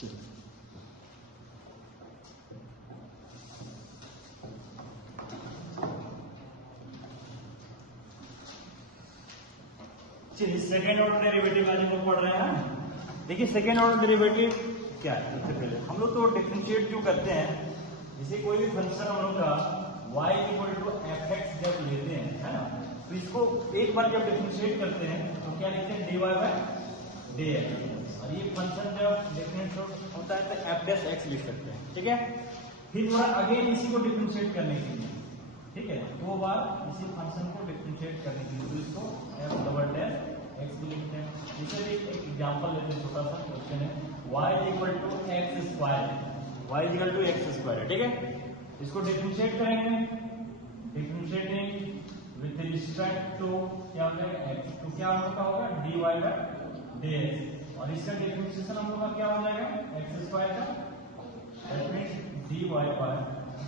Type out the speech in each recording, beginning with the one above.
चलिए second order derivative आज हम लोग पढ़ रहे हैं। देखिए सेकेंड ऑर्डर डेरिवेटिव क्या है। सबसे पहले हम लोग तो डिफरेंशिएट क्यों करते हैं, जैसे कोई भी फंक्शन हम लोग का y equal to f x जब लेते हैं, है ना, तो इसको एक बार जब डिफरेंशिएट करते हैं तो क्या लिखते हैं, dy बाय dx। और ये फंक्शन जब डिफरेंशिएट होता है तो एफ डैश एक्स लिख सकते हैं, ठीक है। फिर थोड़ा अगेन इसी को डिफरेंशिएट करने के लिए, ठीक है, दो बार इसी फंक्शन को डिफरेंशिएट करने के लिए तो इसको एफ डबल डैश एक्स भी लिखते हैं। इसे भी एक एग्जांपल लेते हैं, छोटा सा क्वेश्चन है y equal to x square, y equal to x square, ठीक है। इसको डिफरेंशिएट करेंगे, डिफरेंशिएटिंग विथ रिस्पेक्ट टू क्या हो जाएगा x, तो क्या हम लोग का होगा dy बाय dx। और इसका डिफरेंशिएशन हम लोग का क्या हो जाएगा एक्स स्क्वायर का, that means dy by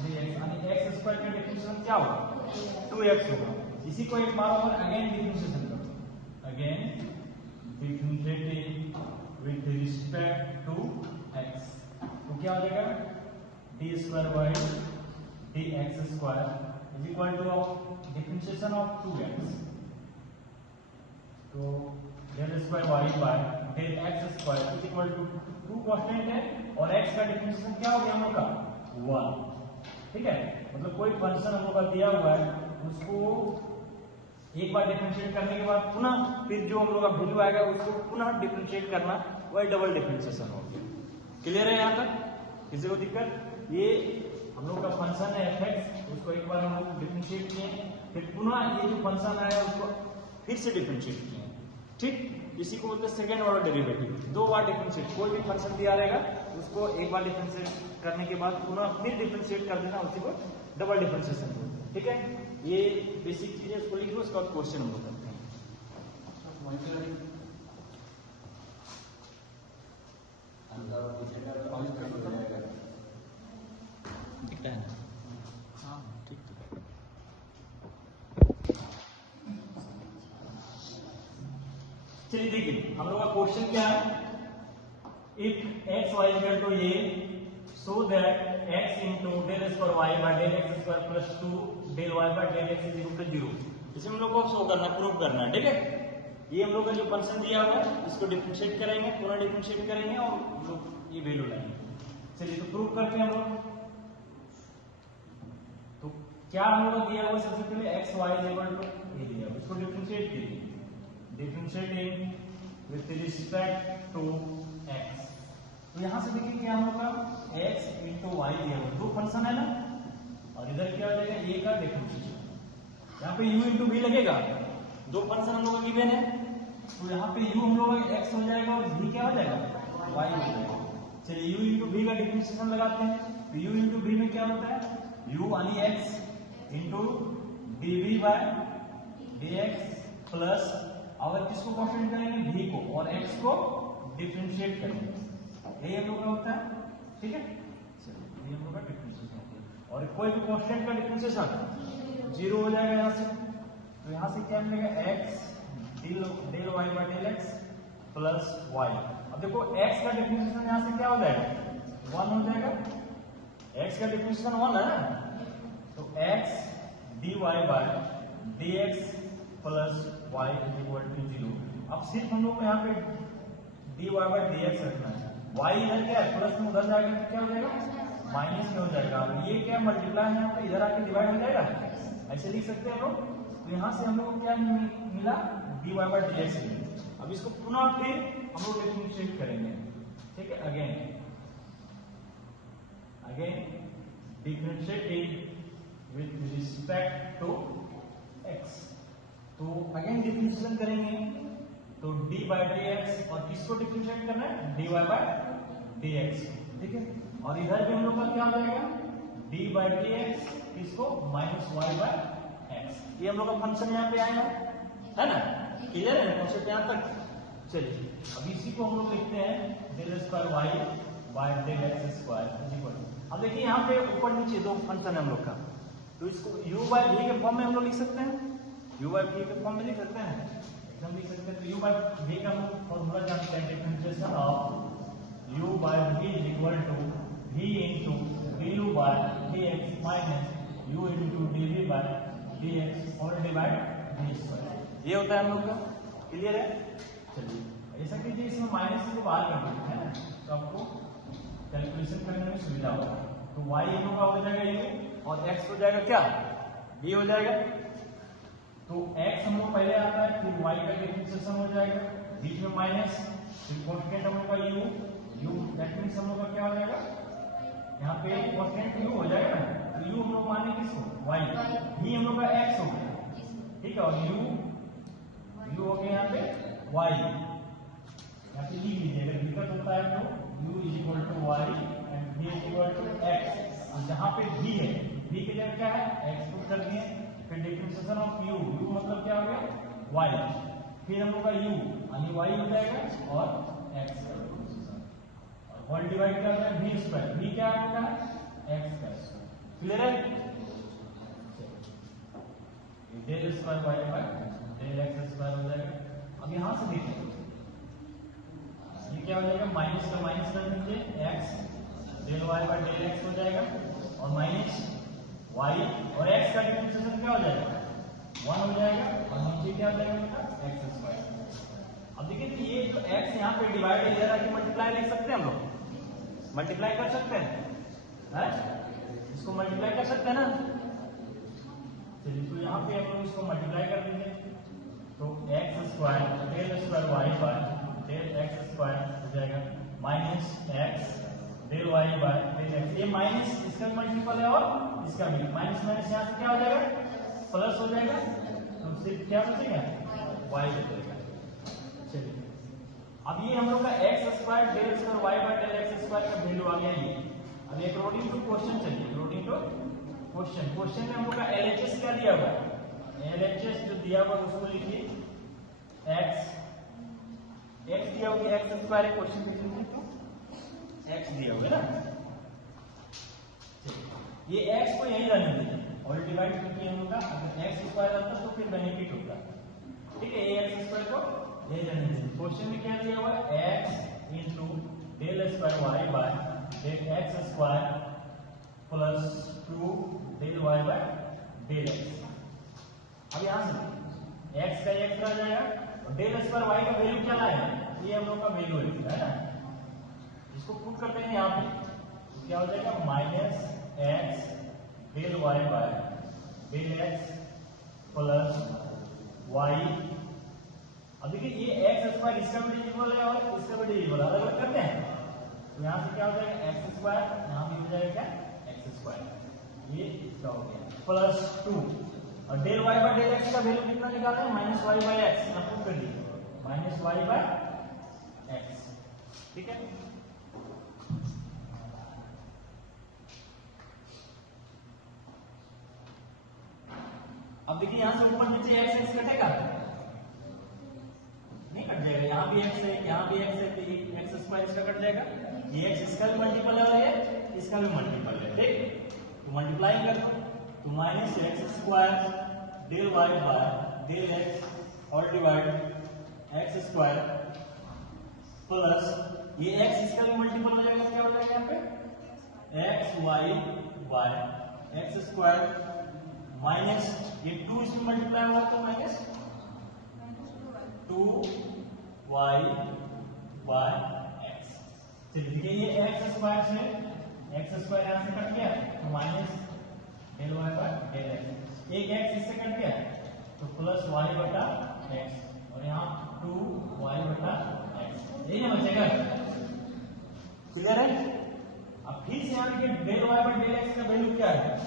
dx, यानी एक्स स्क्वायर का डिफरेंशिएशन क्या होगा 2x होगा। इसी को एक बार और अगेन डिफरेंशिएशन करो, again differentiating with respect to x, तो क्या हो जाएगा d square by d x square is equal to differentiation of 2x, तो del square y by del x square is equal to 2 constant है और x का differentiation क्या हो गया हम लोग का 1, ठीक है। मतलब कोई फंक्शन हम लोग का दिया हुआ है उसको एक बार डिफरेंशिएट करने के बाद पुनः फिर जो हम लोग का वैल्यू आएगा उसको पुनः डिफरेंशिएट करना, वही डबल डिफरेंशिएशन हो गया। क्लियर है यहाँ तक, किसी को दिक्कत? ये हम लोग का फंक्शन है एफ एक्स, उसको एक बार हम लोग डिफरेंशिएट किए, फिर पुनः ये जो फंक्शन आया उसको फिर से डिफरेंशिएट किए, ठीक। इसी को बोलते हैं सेकेंड ऑर्डर डेरिवेटिव। दो बार डिफरेंशिएट, कोई भी फंक्शन दिया रहेगा उसको एक बार डिफरेंशिएट करने के बाद पुनः फिर डिफरेंशिएट कर देना, उसी को डबल डिफरेंशिएशन बोलते हैं, ठीक है। ये बेसिक चीजें इसको लिख लो, उसका क्वेश्चन हम लोग करते हैं। दिखता है ना, हाँ ठीक है। चलिए देखिए हम लोग का क्वेश्चन क्या है, if x y equal to a so that x into del square y by del x square plus 2 del y by del x is equal to 0। इसे हम लोग को शो करना, प्रूव करना है, ठीक है। ये हम लोग का जो फंक्शन दिया हुआ है इसको डिफरेंशिएट करेंगे, पूरा डिफरेंशिएट करेंगे और हम लोग ये वैल्यू लाएंगे। चलिए तो प्रूव करते हैं हम लोग। तो क्या हम लोग दिया हुआ सबसे पहले x y is equal to ये दिया हुआ, इसको डिफरेंशिएट कीजिए, differentiating with respect to x। तो यहां से देखिए क्या हम लोग का x इंटू वाई दिया हुआ, दो फंक्शन है ना, और इधर क्या हो जाएगा a का डिफरेंशिएशन, यहाँ पे u इंटू v लगेगा, दो फंक्शन हम लोग का गिवन है, तो यहाँ पे u हम लोग का x हो जाएगा और v क्या हो जाएगा y हो जाएगा। चलिए u इंटू v का डिफरेंशिएशन लगाते हैं, तो u इंटू v में क्या होता है u यानी x into dv by dx plus, अगर किसको कांस्टेंट करेंगे v को, और x को डिफरेंशिएट करेंगे, ये हम लोग का होता है, ठीक है। चलिए ये हम लोग का डिफरेंशिएशन होता है, और कोई भी कांस्टेंट का डिफरेंशिएशन 0 हो जाएगा यहाँ से, तो यहाँ से क्या मिलेगा x del y by del x plus y. अब देखो x का डिफरेंशिएशन यहाँ से क्या हो जाएगा 1 हो जाएगा, x का डिफरेंशिएशन 1 है ना, तो x dy by dx plus y is equal to 0। अब सिर्फ हम लोग को यहाँ पे dy बाय dx रखना है, y इधर क्या है प्लस में उधर जाएगा तो क्या हो जाएगा माइनस में हो जाएगा, अब ये क्या मल्टीप्लाई है यहाँ पे इधर आके डिवाइड हो जाएगा, ऐसे लिख सकते हैं हम लोग। तो यहाँ से हम लोग को क्या मिला dy बाय dx। अब इसको पुनः फिर हम लोग डिफरेंशिएट करेंगे, ठीक है। Again differentiating with respect to x, तो अगेन डिफरेंशिएशन करेंगे, तो dy बाय dx, और किसको डिफरेंशिएट करना है dy बाय dx, ठीक है। और इधर भी हम लोग का क्या हो जाएगा dy बाय dx, किसको माइनस y बाय x। ये हम लोग का फंक्शन यहाँ पे आएगा, है ना, क्लियर है कॉन्सेप्ट यहाँ तक। चलिए अब इसी को हम लोग लिखते हैं del square y by del x square is equal to, अब देखिए यहाँ पे ऊपर नीचे दो फंक्शन है हम लोग का, तो इसको u बाय v के फॉर्म में हम लोग लिख सकते हैं, u बाय v के फॉर्म में लिख सकते हैं, एकदम लिख सकते हैं। तो u बाय v का हम लोग फॉर्मूला जानते हैं, differentiation of u by v is equal to v into du by dx minus u into dv by dx whole divide v square. ये होता है हम लोग का। क्लियर है? चलिए ऐसा कीजिए, इसमें माइनस को बाहर कर देते हैं ना, तो आपको कैलकुलेशन करने में सुविधा होगा। तो y हम लोग का हो जाएगा u और x हो जाएगा क्या, b हो जाएगा। तो x हम लोग पहले आता है, फिर y का डिफरेंशिएशन हो जाएगा, बीच में माइनस, फिर कांस्टेंट हम लोग का u दैट मींस हम लोग का क्या हो जाएगा, यहाँ पे कांस्टेंट u हो जाएगा ना। तो u हम लोग माने किसको, y, v हम लोग का x हो गया, ठीक है, और u हो गया यहाँ पे y, यहाँ पे लिख लीजिएगा, दिक्कत होता है तो u is equal to y and v is equal to x। और जहाँ पे v है, v की जगह क्या है, x पुट कर दिए, फिर डिफरेंशिएशन ऑफ u, u मतलब क्या हो गया y, फिर हम लोग का u यानी y हो जाएगा और x का डिफरेंशिएशन, और होल डिवाइड क्या होता है v स्क्वायर, v क्या होता है x का स्क्वायर। क्लियर है? Del square y by del x square हो जाएगा। अब यहाँ से देखिए ये क्या हो जाएगा, माइनस का माइनस कर दीजिए, x del y by del x हो जाएगा, और माइनस y और x का डिफरेंशिएशन क्या हो जाएगा 1 हो जाएगा, और नीचे क्या हो जाएगा x स्क्वायर। अब देखिए कि ये जो x यहाँ पे डिवाइड है, इधर आके मल्टीप्लाई लिख सकते हैं हम लोग, मल्टीप्लाई कर सकते हैं, इसको मल्टीप्लाई कर सकते हैं ना। चलिए तो यहाँ पे हम लोग इसको मल्टीप्लाई कर देंगे, तो x square del square y by del x square हो जाएगा, minus x del y by del x। ये माइनस इसका भी मल्टीपल है और इसका भी, माइनस माइनस यहाँ से क्या हो जाएगा प्लस हो जाएगा, तो सिर्फ क्या बचेगा y बचेगा। चलिए अब ये हम लोग का x square del square y by del x square का वैल्यू आ गया ये। अब ये अकॉर्डिंग टू क्वेश्चन चलिए, अकॉर्डिंग टू क्वेश्चन में हम लोग का LHS क्या दिया हुआ है, LHS जो दिया हुआ है उसको लिखिए, x दिया हुआ x स्क्वायर है, क्वेश्चन लिख लीजिए, तो x दिया हुआ है ना। ये x को यही रहने दीजिए, और डिवाइड करके हम लोग का अगर x स्क्वायर आता तो फिर बेनिफिट होता, ठीक है, ये x स्क्वायर को यही रहने दीजिए। क्वेश्चन में क्या दिया हुआ है, x into del square y by del x square plus 2 del y by del x। अब यहाँ से x का x रह जाएगा, और डेल स्क्वायर y का वैल्यू क्या लाएगा, ये हम लोग का वैल्यू है ना, इसको पुट करते हैं यहाँ पे, तो क्या हो जाएगा minus x del y by del x plus y। अब देखिए ये x स्क्वायर इसका भी डिविजिबल है और इसका भी डिविजिबल, अलग अलग करते हैं, तो यहाँ से क्या हो जाएगा x स्क्वायर, यहाँ भी हो जाएगा क्या x स्क्वायर, ये इसका हो गया प्लस 2, और del y by del x का वैल्यू कितना निकालना है, माइनस y बाय x, यहाँ पुट कर दीजिए माइनस y बाय x, ठीक है। अब देखिए यहाँ से ऊपर नीचे x कटेगा, नहीं कट जाएगा, यहाँ भी x है, यहाँ भी x है, तो ये x स्क्वायर इसका कट जाएगा, ये x इसका भी मल्टीपल है और ये इसका भी मल्टीपल है, ठीक। तो मल्टीप्लाई कर दो, तो minus x square del y by del x और डिवाइड x स्क्वायर प्लस ये x इसका भी मल्टीपल हो जाएगा, क्या हो जाएगा यहाँ पे x y by x square minus ये 2 इसमें मल्टीप्लाई हुआ तो माइनस 2y बाय x। चलिए देखिए ये x स्क्वायर से x स्क्वायर यहाँ से कट गया, तो minus del y by del x, एक x इससे कट गया तो प्लस y बटा x, और यहाँ 2y बटा x, यही ना बचेगा। क्लियर है? अब फिर से यहाँ देखिए del y by del x का वैल्यू क्या है,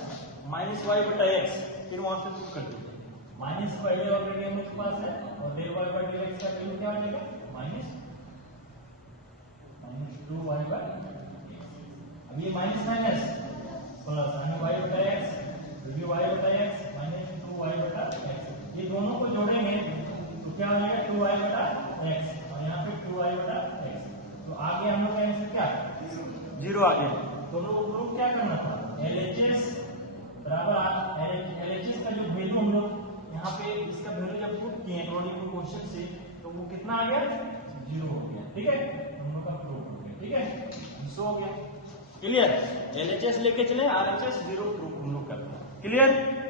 माइनस y बटा x, फिर वहां से पुट कर दीजिए, माइनस पहले ऑलरेडी हम लोग के पास है, और del y by del x का वैल्यू क्या हो जाएगा माइनस 2y बाय x। अब ये माइनस माइनस प्लस यानी y बटा x, ये y बटा x माइनस 2y बटा x, ये दोनों को जोड़ेंगे तो क्या हो जाएगा 2y बटा x, और यहाँ पे 2y बटा x, तो आगे हम लोग का आंसर क्या 0 आ गया। तो हम लोग को प्रूफ क्या करना था, LHS बराबर LHS का जो वैल्यू हम लोग यहाँ पे इसका वैल्यू जब पुट किए अकॉर्डिंग टू क्वेश्चन से, तो वो कितना आ गया 0 हो गया, ठीक है, हम लोग का प्रूफ हो गया। ठीक है, सो हो गया। क्लियर? LHS लेके चले, RHS जीरो प्रूफ हम लोग करते हैं। क्लियर?